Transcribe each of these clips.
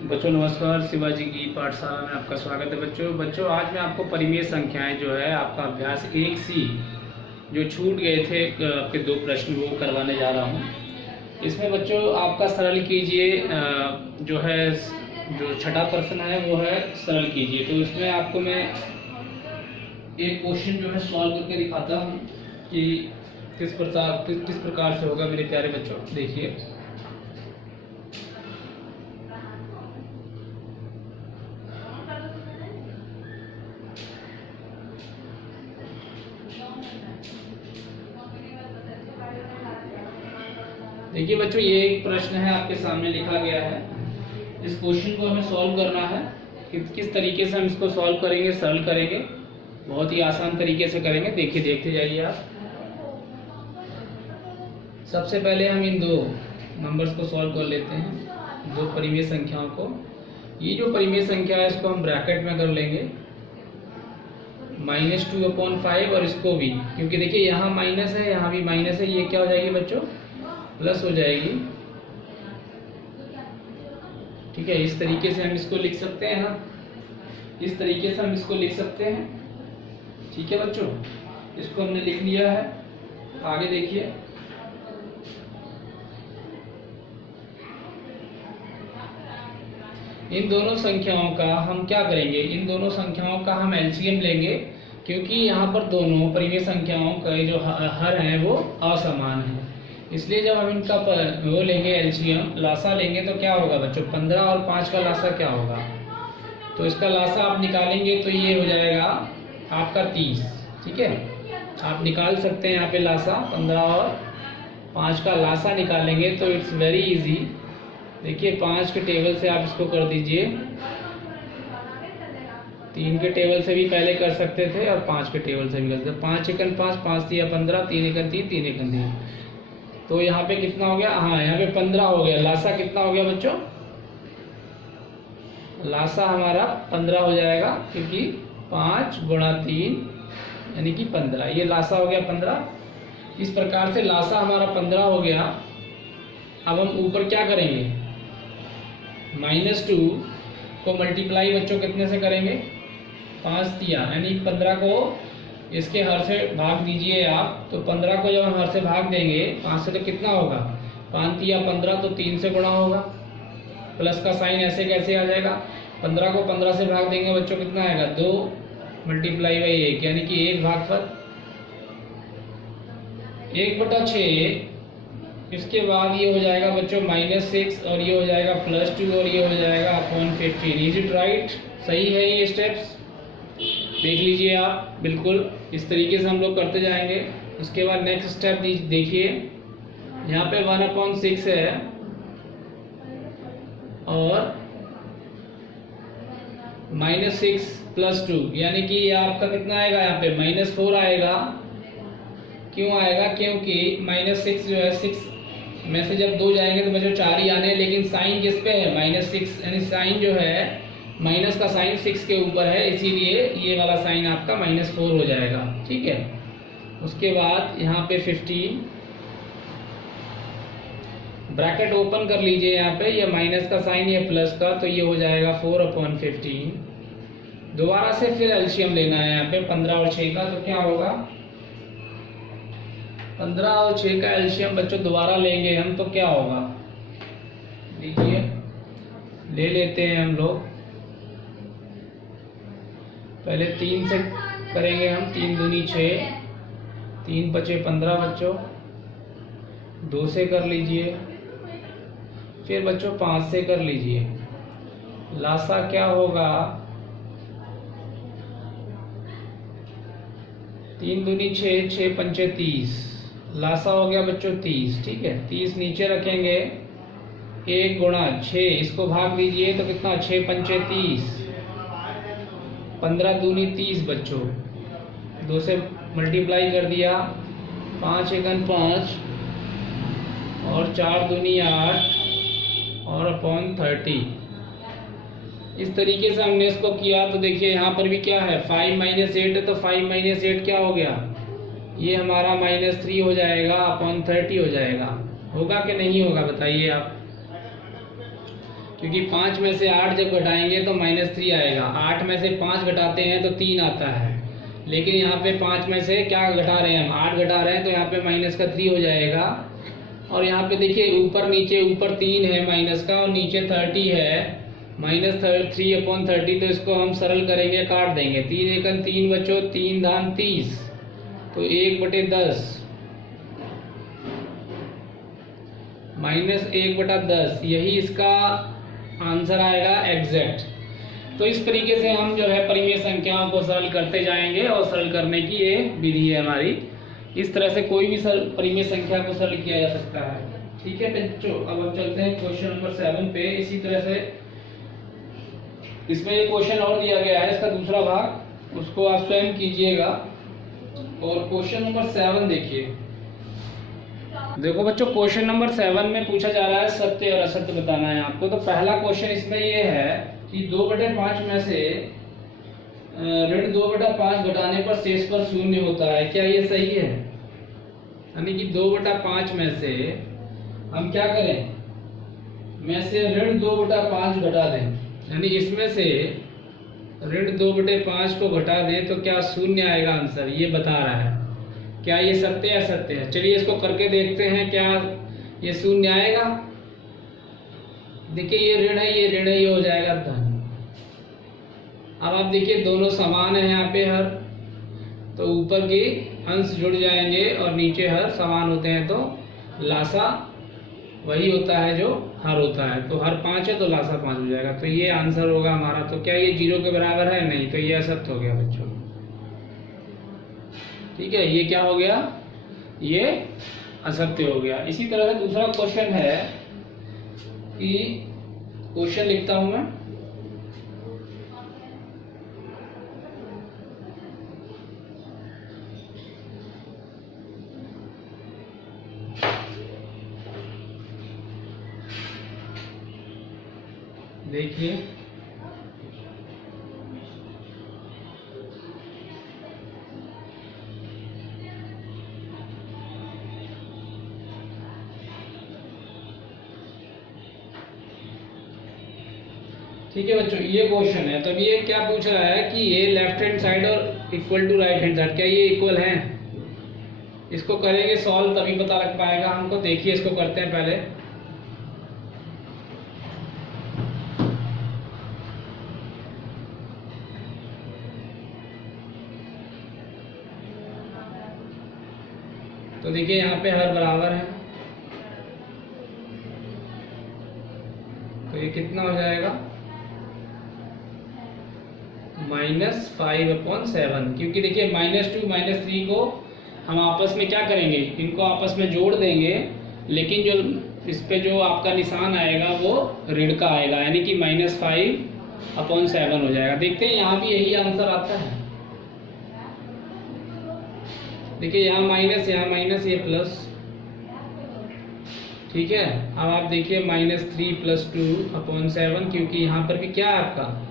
बच्चों नमस्कार। शिवाजी की पाठशाला में आपका स्वागत है। बच्चों आज मैं आपको परिमेय संख्याएं जो है आपका अभ्यास 1C जो छूट गए थे आपके 2 प्रश्न वो करवाने जा रहा हूं। इसमें बच्चों आपका सरल कीजिए जो है जो छठा प्रश्न है वो है सरल कीजिए। तो इसमें आपको मैं एक क्वेश्चन जो है सॉल्व करके दिखाता हूँ कि किस प्रकार से होगा मेरे प्यारे बच्चों। देखिए देखिए बच्चों, ये एक प्रश्न है आपके सामने लिखा गया है। इस क्वेश्चन को हमें सॉल्व करना है कि किस तरीके से हम इसको सॉल्व करेंगे, सरल करेंगे, बहुत ही आसान तरीके से करेंगे। देखिए देखते जाइए आप। सबसे पहले हम इन 2 नंबर्स को सॉल्व कर लेते हैं, 2 परिमेय संख्याओं को। ये जो परिमेय संख्या है इसको हम ब्रैकेट में कर लेंगे, -2/5 और इसको भी, क्योंकि देखिए यहाँ माइनस है यहाँ भी माइनस है, ये क्या हो जाएगी बच्चों, प्लस हो जाएगी। ठीक है, इस तरीके से हम इसको लिख सकते हैं ना, इस तरीके से हम इसको लिख सकते हैं। ठीक है बच्चों, इसको हमने लिख लिया है। आगे देखिए, इन दोनों संख्याओं का हम क्या करेंगे, इन दोनों संख्याओं का हम एलसीएम लेंगे, क्योंकि यहाँ पर दोनों परिमेय संख्याओं का जो हर है वो असमान है। इसलिए जब हम इनका वो लेंगे एलसीएम, लासा लेंगे, तो क्या होगा बच्चों, 15 और 5 का लासा क्या होगा, तो इसका लासा आप निकालेंगे तो ये हो जाएगा आपका 30। ठीक है, आप निकाल सकते हैं यहाँ पे लासा, 15 और 5 का लासा निकालेंगे तो इट्स वेरी इजी। देखिए 5 के टेबल से आप इसको कर दीजिए, 3 के टेबल से भी पहले कर सकते थे और 5 के टेबल से भी कर सकते थे। 5 एकन 5, 5 तिया 15, 3 एकन 3, 3 एकन 3, तो यहाँ पे कितना हो गया, हाँ यहाँ पे 15 हो गया। लासा कितना हो गया बच्चों, लासा हमारा 15 हो जाएगा, क्योंकि 5 गुणा 3 यानी कि 15, ये लासा हो गया 15। इस प्रकार से लासा हमारा 15 हो गया। अब हम ऊपर क्या करेंगे, -2 को मल्टीप्लाई बच्चों कितने से करेंगे, 5 तिया यानी 15 को इसके हर से भाग दीजिए आप, तो 15 को जब हम हर से भाग देंगे 5 से तो कितना होगा, 5 तिया 15, तो 3 से गुणा होगा। प्लस का साइन ऐसे कैसे आ जाएगा, 15 को 15 से भाग देंगे बच्चों कितना आएगा, 2 मल्टीप्लाई बाई 1 यानी कि 1 भागफल 1/6। इसके बाद ये हो जाएगा बच्चों -6 और ये हो जाएगा +2 और ये हो जाएगा अपॉन 15। इज इट राइट, सही है ये स्टेप्स, देख लीजिए आप। बिल्कुल इस तरीके से हम लोग करते जाएंगे। उसके बाद नेक्स्ट स्टेप देखिए, यहाँ पे 1/6 है और -6 + 2 यानी कि ये आपका कितना आएगा, यहाँ पे -4 आएगा। क्यों आएगा, क्योंकि -6 जो है 6 में से जब 2 जाएंगे तो बच्चों 4 ही आने हैं, लेकिन साइन किस पे है, -6, यानी साइन जो है माइनस का साइन 6 के ऊपर है, इसीलिए ये वाला साइन आपका -4 हो जाएगा। ठीक है, उसके बाद यहाँ पे 15 ब्रैकेट ओपन कर लीजिए, यहाँ पे ये माइनस का साइन ये प्लस का, तो ये हो जाएगा 4/15। दोबारा से फिर एलसीएम लेना है यहाँ पे 15 और 6 का, तो क्या होगा, 15 और 6 का एलसीएम बच्चों दोबारा लेंगे हम, तो क्या होगा, देखिए ले लेते हैं हम लोग। पहले 3 से करेंगे हम, 3 दूनी 6, 3 बचे 15 बच्चों, 2 से कर लीजिए, फिर बच्चों 5 से कर लीजिए। लासा क्या होगा, 3 दूनी 6, 6 पंचे 30, लासा हो गया बच्चों 30। ठीक है, 30 नीचे रखेंगे, 1 गुणा 6 इसको भाग दीजिए तो कितना, 6 पंचे 30, 15 दूनी 30 बच्चों, 2 से मल्टीप्लाई कर दिया, 5 एकन 5 और 4 दूनी 8 और अपॉन 30। इस तरीके से हमने इसको किया, तो देखिए यहाँ पर भी क्या है, 5 - 8 है, तो 5 - 8 क्या हो गया, ये हमारा -3 हो जाएगा, अपॉन 30 हो जाएगा। होगा कि नहीं होगा बताइए आप। क्योंकि 5 में से 8 जब घटाएंगे तो -3 आएगा। 8 में से 5 घटाते हैं तो 3 आता है, लेकिन यहाँ पे 5 में से क्या घटा रहे हैं हम, 8 घटा रहे हैं, तो यहाँ पे -3 हो जाएगा। और यहाँ पे देखिए ऊपर नीचे, ऊपर 3 है माइनस का और नीचे 30 है, -3/30। तो इसको हम सरल करेंगे, काट देंगे। 3 एकम 3 बच्चों, 3 धाम 30, तो 1/10 -1/10, यही इसका आंसर आएगा एग्जैक्ट। तो इस तरीके से हम जो है परिमेय संख्याओं को सरल करते जाएंगे और सरल करने की ये विधि है हमारी। इस तरह से कोई भी परिमेय संख्या को सरल किया जा सकता है। ठीक है बच्चों, अब हम चलते हैं क्वेश्चन नंबर 7 पे। इसी तरह से इसमें एक क्वेश्चन और दिया गया है, इसका दूसरा भाग, उसको आप स्वयं कीजिएगा। और क्वेश्चन नंबर 7 देखिए। देखो बच्चों, क्वेश्चन नंबर 7 में पूछा जा रहा है सत्य और असत्य बताना है आपको। तो पहला क्वेश्चन इसमें ये है कि 2/5 में से ऋण 2/5 घटाने पर शेष पर 0 होता है, क्या ये सही है? यानी कि 2/5 में से हम क्या करें, में से ऋण 2/5 घटा दें, यानी इसमें से ऋण 2/5 को घटा दें तो क्या 0 आएगा आंसर, ये बता रहा है। क्या ये सत्य या असत्य है? चलिए इसको करके देखते हैं, क्या ये 0 आएगा? देखिए ये ऋण है, ये ऋण है, ये हो जाएगा धन। अब आप देखिए दोनों समान है यहाँ पे हर, तो ऊपर के अंश जुड़ जाएंगे और नीचे हर समान होते हैं, तो लासा वही होता है जो हर होता है। तो हर 5 है तो लासा 5 हो जाएगा, तो ये आंसर होगा हमारा। तो क्या ये 0 के बराबर है? नहीं, तो ये असत्य हो गया बच्चों। ठीक है, ये क्या हो गया? ये असत्य हो गया। इसी तरह से दूसरा क्वेश्चन है कि क्वेश्चन लिखता हूं मैं, देखिए ठीक है बच्चों, ये क्वेश्चन है। तो ये क्या पूछ रहा है कि ये लेफ्ट हैंड साइड और equal to right hand side, क्या ये इक्वल है? इसको करेंगे सॉल्व तभी पता लग पाएगा हमको। देखिए इसको करते हैं पहले। तो देखिए यहाँ पे हर बराबर है, तो ये कितना हो जाएगा, -5/7। क्योंकि देखिए -2 -3 को हम आपस में क्या करेंगे, इनको आपस में जोड़ देंगे, लेकिन जो इस पे जो आपका निशान आएगा वो ऋण का आएगा, यानी कि -5/7 हो जाएगा। देखते हैं यहाँ भी यही आंसर आता है। देखिए यहाँ माइनस, यहाँ माइनस, ये प्लस। ठीक है, अब आप देखिए -3 + 2/7, क्योंकि यहाँ पर भी क्या है आपका,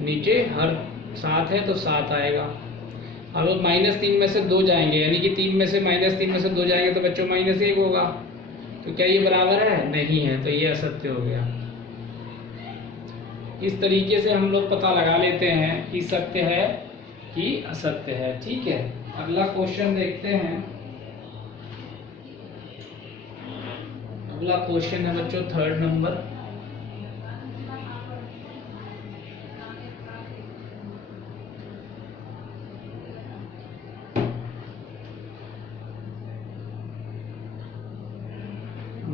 नीचे हर 7 है तो 7 आएगा। अब -3 में से 2 जाएंगे, यानी कि 3 में से -3 में से 2 जाएंगे तो बच्चों -1 होगा। तो क्या ये बराबर है? नहीं है, तो ये असत्य हो गया। इस तरीके से हम लोग पता लगा लेते हैं कि सत्य है कि असत्य है। ठीक है, अगला क्वेश्चन देखते हैं। अगला क्वेश्चन है बच्चों 3rd number.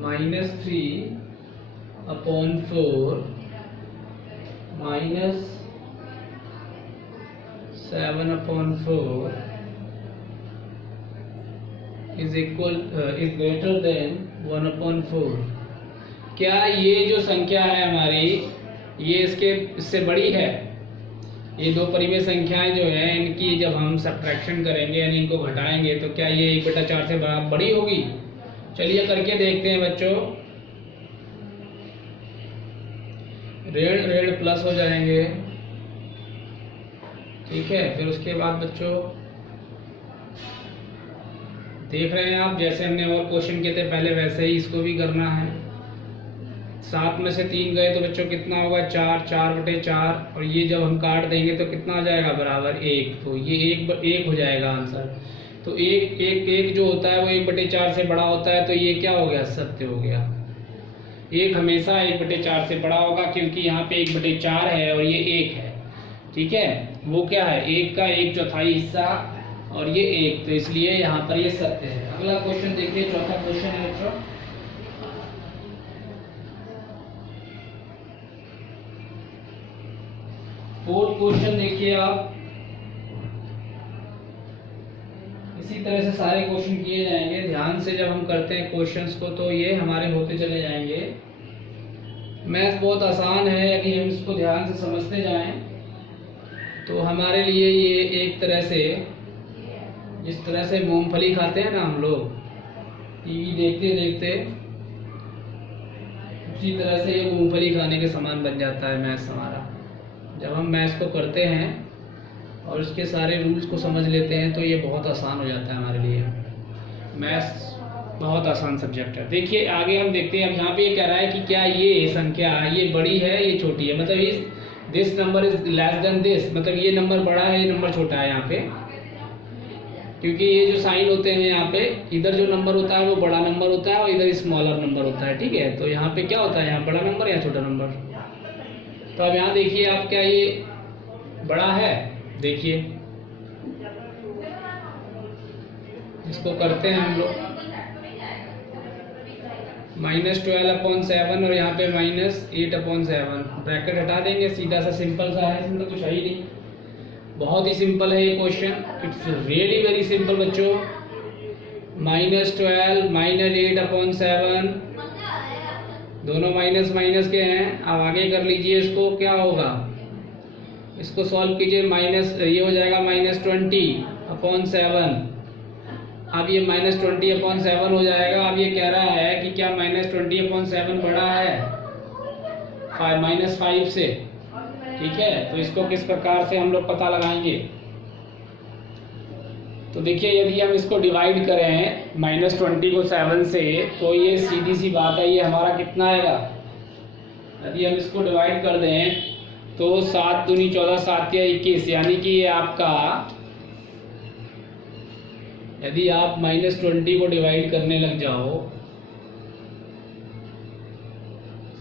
-3/4 -7/4 is greater than 1/4। क्या ये जो संख्या है हमारी, ये इससे बड़ी है? ये दो परिमेय संख्याएं जो है, इनकी जब हम सब्ट्रैक्शन करेंगे यानी इनको घटाएंगे, तो क्या ये 1/4 से बड़ी होगी? चलिए करके देखते हैं बच्चों। ऋण ऋण प्लस हो जाएंगे। ठीक है, फिर उसके बाद बच्चों देख रहे हैं आप, जैसे हमने और क्वेश्चन किए थे पहले, वैसे ही इसको भी करना है। 7 में से 3 गए तो बच्चों कितना होगा 4, 4/4, और ये जब हम काट देंगे तो कितना आ जाएगा बराबर 1, तो ये 1 हो जाएगा आंसर। तो 1 जो होता है वो 1/4 से बड़ा होता है, तो ये क्या हो गया, सत्य हो गया। 1 हमेशा 1/4 से बड़ा होगा, क्योंकि यहाँ पे 1/4 है और ये 1 है, ठीक है। वो क्या है, 1 का 1/4 हिस्सा और ये 1, तो इसलिए यहाँ पर ये सत्य है। अगला क्वेश्चन देखिए, चौथा क्वेश्चन है बच्चों। फोर्थ क्वेश्चन देखिए आप, इसी तरह से सारे क्वेश्चन किए जाएंगे। ध्यान से जब हम करते हैं क्वेश्चंस को तो ये हमारे होते चले जाएंगे। मैथ बहुत आसान है, यदि हम इसको ध्यान से समझते जाएं तो हमारे लिए ये एक तरह से, जिस तरह से मूंगफली खाते हैं ना हम लोग टीवी देखते देखते, उसी तरह से ये मूंगफली खाने के समान बन जाता है मैथ्स हमारा। जब हम मैथ्स को करते हैं और उसके सारे रूल्स को समझ लेते हैं तो ये बहुत आसान हो जाता है हमारे लिए। मैथ्स बहुत आसान सब्जेक्ट है। देखिए आगे हम देखते हैं। अब यहाँ पे ये कह रहा है कि क्या ये संख्या ये बड़ी है ये छोटी है, मतलब this number is less than this, मतलब ये नंबर बड़ा है ये नंबर छोटा है यहाँ पे, क्योंकि ये जो साइन होते हैं यहाँ पे, इधर जो नंबर होता है वो बड़ा नंबर होता है और इधर स्मॉलर नंबर होता है, ठीक है। तो यहाँ पे क्या होता है, यहाँ बड़ा नंबर या छोटा नंबर। तो अब यहाँ देखिए आप, क्या ये बड़ा है, देखिए इसको करते हैं हम लोग -12/7 और यहाँ पे -8/7, ब्रैकेट हटा देंगे, सीधा सा सिंपल सा है, इसमें तो कुछ है ही नहीं। बहुत ही सिंपल है ये question, it's really very simple बच्चों। -12 -8/7, दोनों माइनस माइनस के हैं। अब आगे कर लीजिए इसको, क्या होगा, इसको सॉल्व कीजिए, ये हो जाएगा -20/7। अब ये -20/7 हो जाएगा। अब ये कह रहा है कि क्या -20/7 बड़ा है -5 से, ठीक है। तो इसको किस प्रकार से हम लोग पता लगाएंगे, तो देखिए यदि हम इसको डिवाइड करें -20 को 7 से, तो ये सीधी सी बात है, ये हमारा कितना आएगा, यदि हम इसको डिवाइड कर दें तो 7 दूनी 14, 7 या 21, यानी कि ये आपका, यदि आप -20 को डिवाइड करने लग जाओ,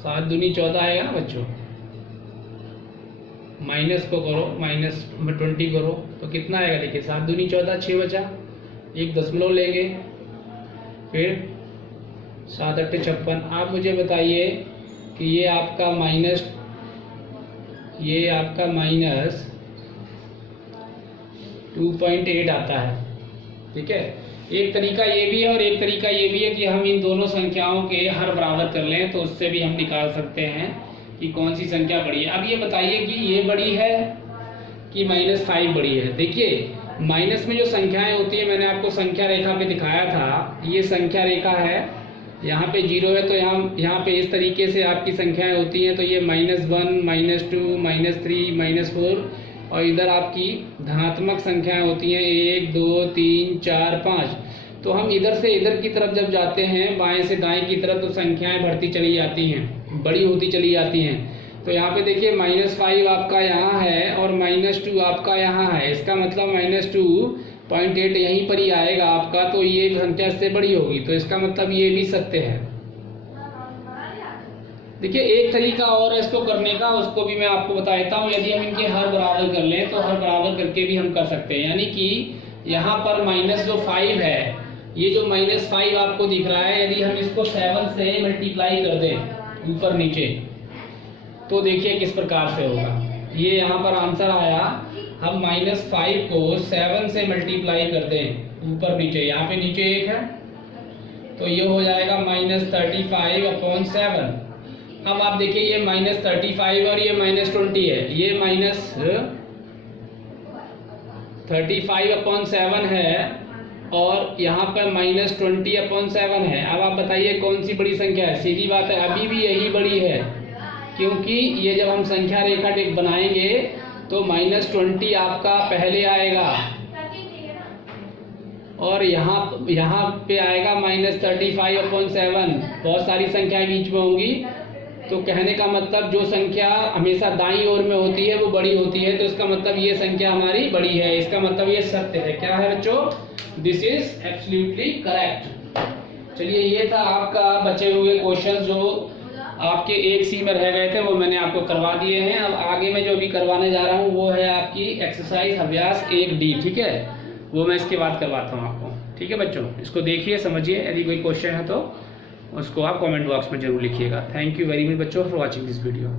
7 दूनी 14 आएगा ना बच्चों, माइनस को करो, -20 करो तो कितना आएगा, देखिए 7 दूनी 14, 6 बचा, 1 दशमलव लेंगे, फिर 7 8 56। आप मुझे बताइए कि ये आपका -2.8 आता है, ठीक है। एक तरीका ये भी है और एक तरीका ये भी है कि हम इन दोनों संख्याओं के हर बराबर कर लें, तो उससे भी हम निकाल सकते हैं कि कौन सी संख्या बड़ी है। अब ये बताइए कि ये बड़ी है कि -5 बड़ी है। देखिए माइनस में जो संख्याएं होती है, मैंने आपको संख्या रेखा पे दिखाया था, ये संख्या रेखा है, यहाँ पे 0 है, तो यहाँ पे इस तरीके से आपकी संख्याएं होती हैं। तो ये -1 -2 -3 -4, और इधर आपकी धनात्मक संख्याएं होती हैं 1 2 3 4 5। तो हम इधर से इधर की तरफ जब जाते हैं, बाएं से दाएं की तरफ, तो संख्याएं बढ़ती चली जाती हैं, बड़ी होती चली जाती हैं। तो यहाँ पे देखिए -5 आपका यहाँ है और -2 आपका यहाँ है, इसका मतलब -2.8 यहीं पर ही आएगा आपका, तो ये संख्या इससे बड़ी होगी, तो इसका मतलब ये भी सत्य है। देखिए एक तरीका और है इसको करने का, उसको भी मैं आपको बता देता हूँ। यदि हम इनके हर बराबर कर लें तो हर बराबर करके भी हम कर सकते हैं, यानी कि यहाँ पर -5 है, ये जो -5 आपको दिख रहा है, यदि हम इसको 7 से मल्टीप्लाई कर दें ऊपर नीचे, तो देखिए किस प्रकार से होगा। ये यहाँ पर आंसर आया, हम -5 को 7 से मल्टीप्लाई कर दें ऊपर नीचे, यहाँ पे नीचे 1 है, तो ये हो जाएगा -35/7। अब आप देखिए ये -35 और ये -20 है, ये -35/7 है और यहाँ पर -20/7 है। अब आप बताइए कौन सी बड़ी संख्या है। सीधी बात है, अभी भी यही बड़ी है, क्योंकि ये जब हम संख्या रेखा बनाएंगे तो -20 आपका पहले आएगा और यहाँ पे आएगा -35/7। बहुत सारी संख्याएं बीच में होंगी, तो कहने का मतलब जो संख्या हमेशा दाईं ओर में होती है वो बड़ी होती है, तो इसका मतलब ये संख्या हमारी बड़ी है, इसका मतलब ये सत्य है। क्या है बच्चों? This is absolutely correct. चलिए, ये था आपका बचे हुए क्वेश्चन जो आपके 1C में रह गए थे, वो मैंने आपको करवा दिए हैं। अब आगे मैं जो भी करवाने जा रहा हूँ वो है आपकी एक्सरसाइज अभ्यास 1D, ठीक है, वो मैं इसके बाद करवाता हूँ आपको। ठीक है बच्चों, इसको देखिए, समझिए, यदि कोई क्वेश्चन है तो उसको आप कमेंट बॉक्स में जरूर लिखिएगा। थैंक यू वेरी मच बच्चों फॉर वॉचिंग दिस वीडियो।